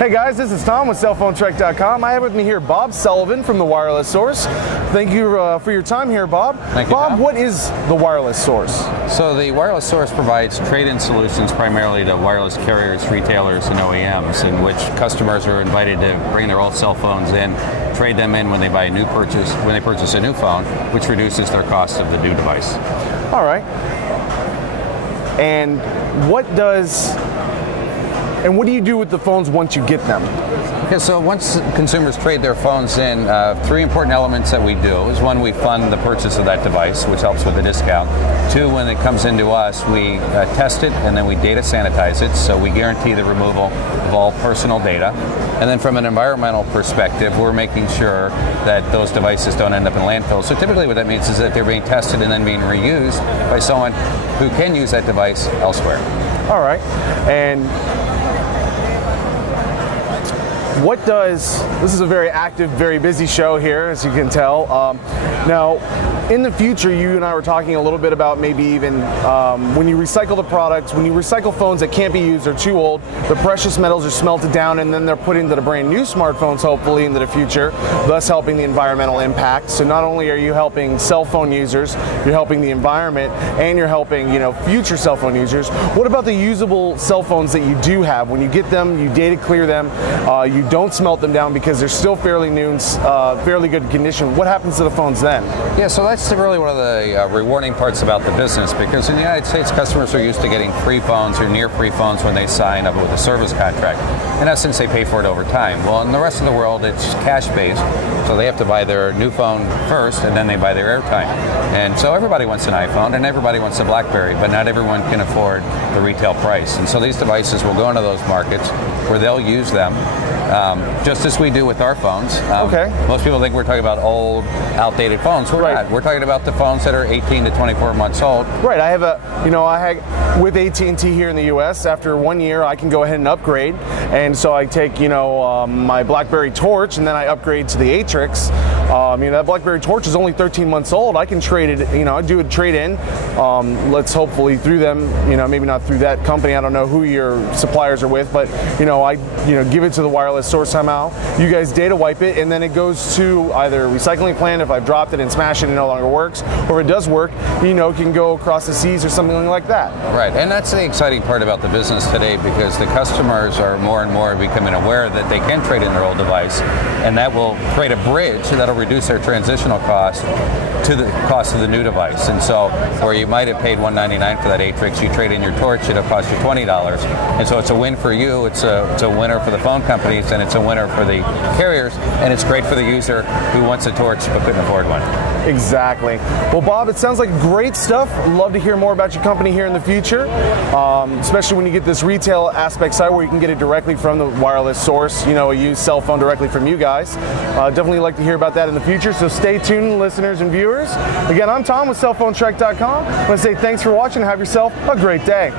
Hey guys, this is Tom with cellphonetrek.com. I have with me here Bob Sullivan from the Wireless Source. Thank you for your time here, Bob. Thank you, Bob, Tom. what is the Wireless Source? So the Wireless Source provides trade-in solutions primarily to wireless carriers, retailers, and OEMs, in which customers are invited to bring their old cell phones in, trade them in when they purchase a new phone, which reduces their cost of the new device. All right. And what do you do with the phones once you get them? Okay, so once consumers trade their phones in, three important elements that we do is one, we fund the purchase of that device, which helps with the discount. Two, when it comes into us, we test it and then we data sanitize it, so we guarantee the removal of all personal data. And then from an environmental perspective, we're making sure that those devices don't end up in landfills. So typically what that means is that they're being tested and then being reused by someone who can use that device elsewhere. All right. And this is a very active, very busy show here, as you can tell. Now, in the future, you and I were talking a little bit about maybe even when you recycle the products, when you recycle phones that can't be used or too old, the precious metals are smelted down and then they're put into the brand new smartphones, hopefully, into the future, thus helping the environmental impact. So not only are you helping cell phone users, you're helping the environment, and you're helping, future cell phone users. What about the usable cell phones that you do have? When you get them, you data clear them, you don't smelt them down because they're still fairly new and fairly good condition. What happens to the phones then? Yeah, so that's really one of the rewarding parts about the business, because in the United States, customers are used to getting free phones or near free phones when they sign up with a service contract. In essence, they pay for it over time. Well, in the rest of the world, it's cash-based, so they have to buy their new phone first, and then they buy their airtime. And so everybody wants an iPhone, and everybody wants a BlackBerry, but not everyone can afford the retail price. And so these devices will go into those markets where they'll use them, just as we do with our phones. Okay. Most people think we're talking about old, outdated phones. We're not. We're talking about the phones that are 18 to 24 months old. Right. I have with AT&T here in the U.S., after 1 year, I can go ahead and upgrade. And so I take, my BlackBerry Torch, and then I upgrade to the Atrix. That BlackBerry Torch is only 13 months old. I can trade it, I do a trade-in. Let's hopefully through them, maybe not through that company. I don't know who your suppliers are with, but, I give it to the Wireless Source somehow. You guys data wipe it, and then it goes to either a recycling plant if I've dropped it and smashed it and it no longer works, or if it does work, it can go across the seas or something like that. Right, and that's the exciting part about the business today, because the customers are more and more becoming aware that they can trade in their old device, and that will create a bridge that'll reduce their transitional cost to the cost of the new device. And so where you might have paid $199 for that Atrix, you trade in your Torch, it'll cost you $20. And so it's a win for you, it's a winner for the phone companies, and it's a winner for the carriers, and it's great for the user who wants a Torch but couldn't afford one. Exactly. Well, Bob, it sounds like great stuff. I'd love to hear more about your company here in the future, especially when you get this retail aspect side where you can get it directly from the Wireless Source, a used cell phone directly from you guys. Definitely like to hear about that in the future, so stay tuned, listeners and viewers. Again, I'm Tom with cellphonetrek.com. I want to say thanks for watching and have yourself a great day.